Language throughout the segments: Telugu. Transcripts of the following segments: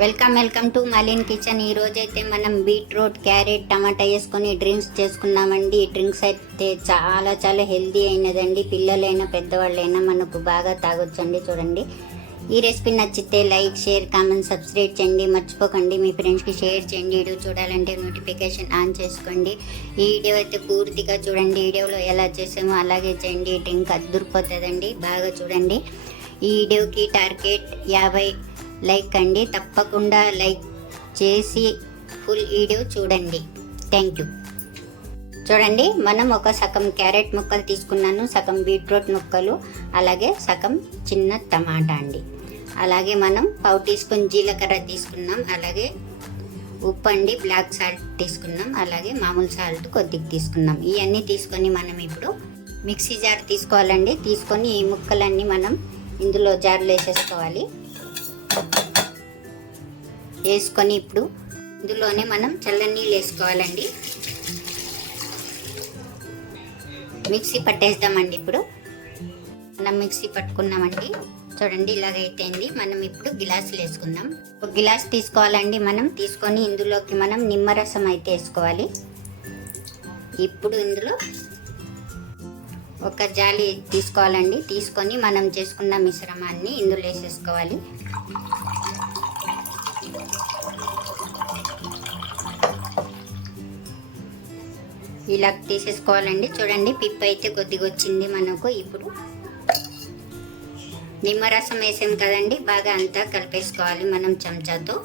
Welcome to మలిన్ kitchen. ఈ రోజైతే మనం బీట్రూట్, క్యారెట్, టమాటా వేసుకొని డ్రింక్స్ చేసుకున్నామండి. ఈ డ్రింక్స్ అయితే చాలా హెల్దీ అయినదండి. పిల్లలైనా పెద్దవాళ్ళైనా మనకు బాగా తాగొచ్చండి. చూడండి, ఈ రెసిపీ నచ్చితే లైక్, షేర్, కామెంట్, సబ్స్క్రైబ్ చేయండి. మర్చిపోకండి మీ ఫ్రెండ్స్కి షేర్ చేయండి. వీడియో చూడాలంటే నోటిఫికేషన్ ఆన్ చేసుకోండి. ఈ వీడియో అయితే పూర్తిగా చూడండి. వీడియోలో ఎలా చేసామో అలాగే చేయండి. డ్రింక్ అద్దరిపోతుందండి. బాగా చూడండి. ఈ వీడియోకి టార్గెట్ 50 లైక్ అండి. తప్పకుండా లైక్ చేసి ఫుల్ వీడియో చూడండి. Thank you. చూడండి, మనం ఒక సగం క్యారెట్ ముక్కలు తీసుకున్నాను, సగం బీట్రూట్ ముక్కలు, అలాగే సగం చిన్న టమాటా అండి. అలాగే మనం 1/4 టీ స్పూన్ జీలకర్ర తీసుకున్నాం, అలాగే ఉప్పు అండి, బ్లాక్ సాల్ట్ తీసుకున్నాం, అలాగే మామూలు సాల్ట్ కొద్దిగా తీసుకున్నాం. ఇవన్నీ తీసుకొని మనం ఇప్పుడు మిక్సీ జార్ తీసుకోవాలండి. తీసుకొని ఈ ముక్కలన్నీ మనం ఇందులో జార్లో వేసేసుకోవాలి. వేసుకొని ఇప్పుడు ఇందులోనే మనం చల్లనీళ్ళు వేసుకోవాలండి. మిక్సీ పట్టేద్దామండి. ఇప్పుడు మనం మిక్సీ పట్టుకున్నామండి. చూడండి, ఇలాగైతేంది. మనం ఇప్పుడు గిలాసులు వేసుకుందాం. ఒక గిలాస్ తీసుకోవాలండి మనం. తీసుకొని ఇందులోకి మనం నిమ్మరసం అయితే వేసుకోవాలి. ఇప్పుడు ఇందులో ఒక జాలి తీసుకోవాలండి. తీసుకొని మనం చేసుకున్న మిశ్రమాన్ని ఇందులో వేసేసుకోవాలి. ఇలా తీసేసుకోవాలండి. చూడండి, పిప్పు అయితే కొద్దిగా వచ్చింది మనకు. ఇప్పుడు నిమ్మరసం వేసాం కదండి, బాగా అంతా కలిపేసుకోవాలి మనం చెంచాతో.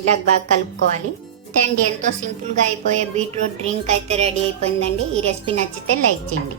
ఇలా బాగా కలుపుకోవాలి. అంతే అండి, ఎంతో సింపుల్గా అయిపోయే బీట్రూట్ డ్రింక్ అయితే రెడీ అయిపోయిందండి. ఈ రెసిపీ నచ్చితే లైక్ చేయండి.